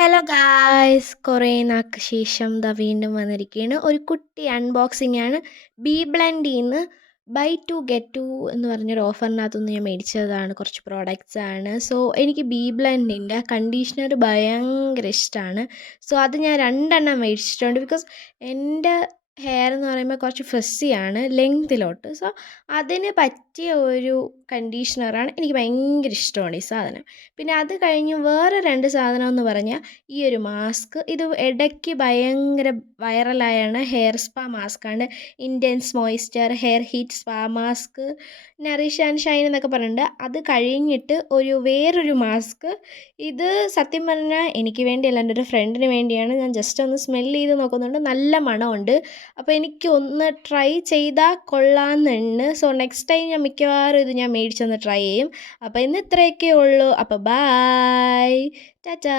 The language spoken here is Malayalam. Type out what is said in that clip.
Hello guys! കുറേ നാൾക്ക് ശേഷം ദാ വീണ്ടും വന്നിരിക്കുകയാണ്. ഒരു കുട്ടി അൺബോക്സിംഗ് ആണ്. ബി ബ്ലൻഡീന്ന് ബൈ ടു ഗെറ്റ് ടു എന്ന് പറഞ്ഞൊരു ഓഫറിനകത്തുനിന്ന് ഞാൻ മേടിച്ചതാണ്. കുറച്ച് പ്രോഡക്റ്റ്സ് ആണ്. സോ എനിക്ക് ബി ബ്ലൻഡിൻ്റെ കണ്ടീഷണർ ഭയങ്കര ഇഷ്ടമാണ്. സോ അത് ഞാൻ 2 എണ്ണം മേടിച്ചിട്ടുണ്ട്. ബിക്കോസ് എൻ്റെ ഹെയർ എന്ന് പറയുമ്പോൾ കുറച്ച് ഫ്രിസ്സിയാണ് ലെങ്തിലോട്ട്. സോ അതിന് പറ്റിയ ഒരു കണ്ടീഷണറാണ്. എനിക്ക് ഭയങ്കര ഇഷ്ടമാണ് ഈ സാധനം. പിന്നെ അത് കഴിഞ്ഞ് വേറെ 2 സാധനം എന്ന് പറഞ്ഞാൽ ഈ ഒരു മാസ്ക്. ഇത് ഇടയ്ക്ക് ഭയങ്കര വൈറലായാണ്. ഹെയർ സ്പാ മാസ്കാണ്. Intense moisture hair heat spa mask, nourish and shine എന്നൊക്കെ പറഞ്ഞിട്ടുണ്ട്. അത് കഴിഞ്ഞിട്ട് വേറൊരു മാസ്ക്. ഇത് സത്യം പറഞ്ഞാൽ എനിക്ക് വേണ്ടിയല്ല, എൻ്റെ ഒരു ഫ്രണ്ടിന് വേണ്ടിയാണ്. ഞാൻ ജസ്റ്റ് ഒന്ന് സ്മെൽ ചെയ്ത് നോക്കുന്നുണ്ട്. നല്ല മണമുണ്ട്. അപ്പോൾ എനിക്ക് ഒന്ന് ട്രൈ ചെയ്താൽ കൊള്ളാമെന്നുണ്ട്. സോ നെക്സ്റ്റ് ടൈം ഞാൻ മിക്കവാറും ഇത് ഞാൻ മേടിച്ചൊന്ന് ട്രൈ ചെയ്യും. അപ്പോൾ ഇന്ന് ഇത്രയൊക്കെ ഉള്ളൂ. അപ്പോൾ ബായ്, ടാറ്റാ.